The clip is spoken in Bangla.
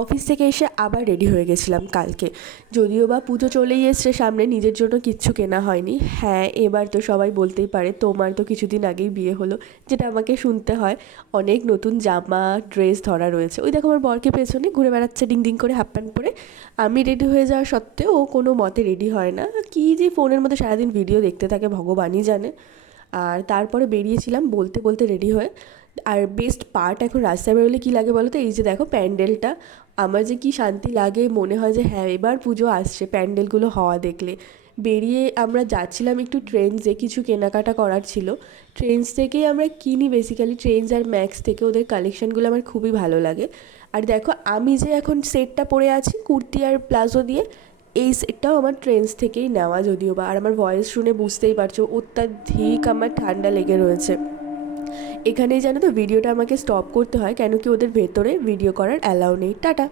অফিস থেকে এসে আবার রেডি হয়ে গেছিলাম কালকে, যদিও বা পুজো চলেই এসছে সামনে, নিজের জন্য কিচ্ছু কেনা হয়নি। হ্যাঁ, এবার তো সবাই বলতেই পারে তোমার তো কিছুদিন আগেই বিয়ে হলো, যেটা আমাকে শুনতে হয়। অনেক নতুন জামা ড্রেস ধরা রয়েছে, ওই দেখো আমার বরকে পেছনে ঘুরে বেড়াচ্ছে ডিং ডিং করে হাফ প্যান্ট পরে। আমি রেডি হয়ে যাওয়া সত্ত্বেও ও কোনো মতে রেডি হয় না, কী যে ফোনের মধ্যে সারাদিন ভিডিও দেখতে থাকে ভগবানই জানে। আর তারপরে বেরিয়েছিলাম বলতে বলতে রেডি হয়ে। আর বেস্ট পার্ট, এখন রাস্তায় বেরোলে কী লাগে বলো তো, এই যে দেখো প্যান্ডেলটা, আমার যে কী শান্তি লাগে, মনে হয় যে হ্যাঁ এবার পুজো আসছে প্যান্ডেলগুলো হওয়া দেখলে। বেরিয়ে আমরা যাচ্ছিলাম একটু ট্রেন্ডসে, কিছু কেনাকাটা করার ছিল। ট্রেন্ডস থেকেই আমরা কিনি বেসিক্যালি, ট্রেন্ডস আর ম্যাক্স থেকে ওদের কালেকশানগুলো আমার খুবই ভালো লাগে। আর দেখো আমি যে এখন সেটটা পরে আছি কুর্তি আর প্লাজো দিয়ে, এই সেটটাও আমার ট্রেন্ডস থেকেই নেওয়া, যদিও বা। আর আমার ভয়েস শুনে বুঝতেই পারছো অত্যাধিক আমার ঠান্ডা লেগে রয়েছে। এখানেই জানো তো ভিডিওটা আমাকে স্টপ করতে হয়, কেন কি ওদের ভেতরে ভিডিও করার অ্যালাউ নেই। টাটা।